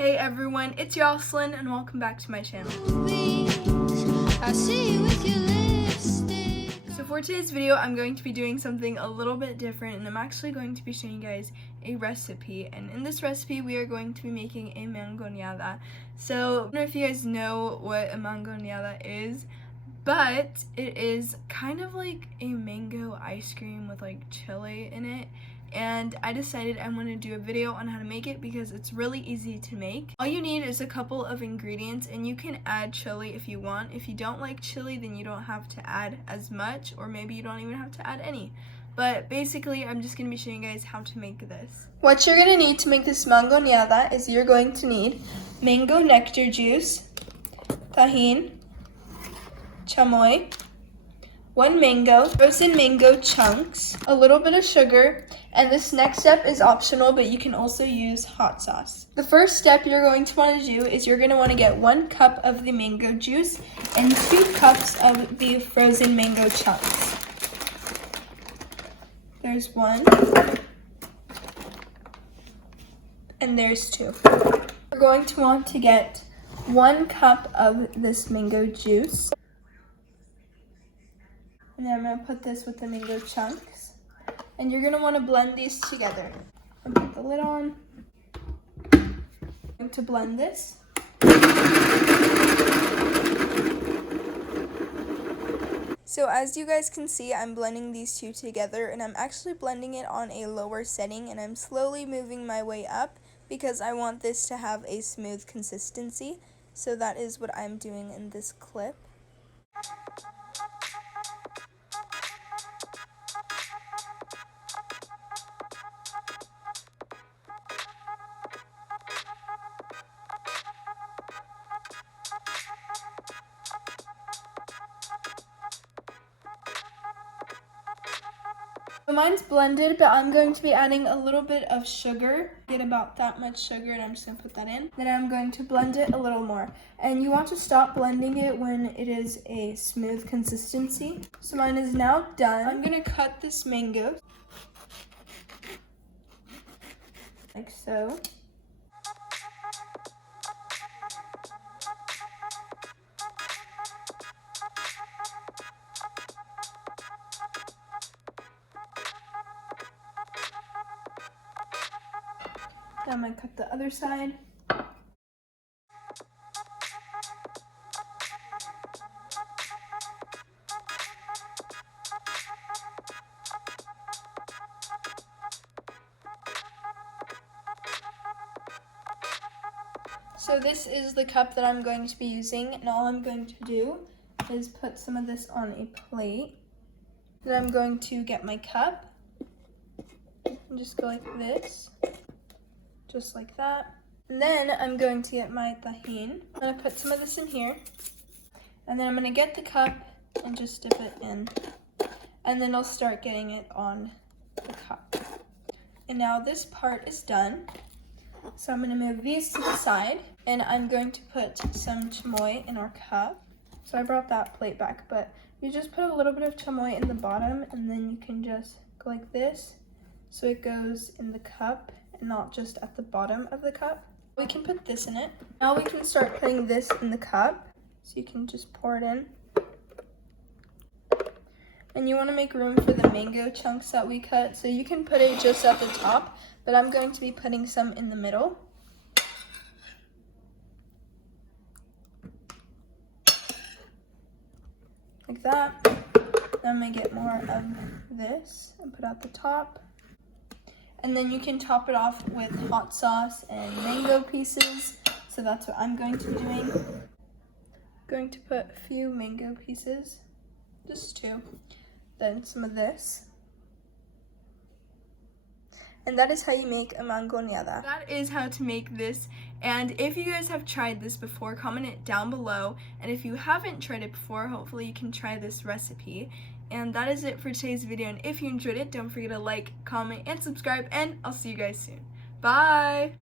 Hey everyone, it's Jocelyn and welcome back to my channel. So for today's video, I'm going to be doing something a little bit different, and I'm actually going to be showing you guys a recipe. And in this recipe, we are going to be making a mongonada. So I don't know if you guys know what a mongonada is, but it is kind of like a mango ice cream with like chili in it. And I decided I want to do a video on how to make it because it's really easy to make. All you need is a couple of ingredients, and you can add chili if you want. If you don't like chili, then you don't have to add as much, or maybe you don't even have to add any. But basically, I'm just going to be showing you guys how to make this. What you're going to need to make this mongonada is you're going to need mango nectar juice, tahin, chamoy, 1 mango, frozen mango chunks, a little bit of sugar, and this next step is optional, but you can also use hot sauce. The first step you're going to want to do is you're going to want to get 1 cup of the mango juice and 2 cups of the frozen mango chunks. There's 1, and there's 2. You're going to want to get 1 cup of this mango juice. And then I'm going to put this with the mango chunks. And you're going to want to blend these together. And put the lid on. I'm going to blend this. So as you guys can see, I'm blending these two together, and I'm actually blending it on a lower setting, and I'm slowly moving my way up because I want this to have a smooth consistency. So that is what I'm doing in this clip. So mine's blended, but I'm going to be adding a little bit of sugar. Get about that much sugar, and I'm just going to put that in. Then I'm going to blend it a little more. And you want to stop blending it when it is a smooth consistency. So mine is now done. I'm going to cut this mango. Like so. Now I'm going to cut the other side. So this is the cup that I'm going to be using, and all I'm going to do is put some of this on a plate. Then I'm going to get my cup and just go like this. Just like that. And then I'm going to get my tahin. I'm going to put some of this in here. And then I'm going to get the cup and just dip it in. And then I'll start getting it on the cup. And now this part is done. So I'm going to move these to the side. And I'm going to put some chamoy in our cup. So I brought that plate back. But you just put a little bit of chamoy in the bottom. And then you can just go like this. So it goes in the cup, not just at the bottom of the cup. We can put this in it. Now we can start putting this in the cup. So you can just pour it in. And you want to make room for the mango chunks that we cut. So you can put it just at the top, but I'm going to be putting some in the middle. Like that. Then I'm going to get more of this and put at the top. And then you can top it off with hot sauce and mango pieces. So that's what I'm going to be doing. I'm going to put a few mango pieces, just 2. Then some of this. And that is how you make a mongonada. That is how to make this. And if you guys have tried this before, comment it down below. And if you haven't tried it before, hopefully you can try this recipe. And that is it for today's video. And if you enjoyed it, don't forget to like, comment, and subscribe. And I'll see you guys soon. Bye!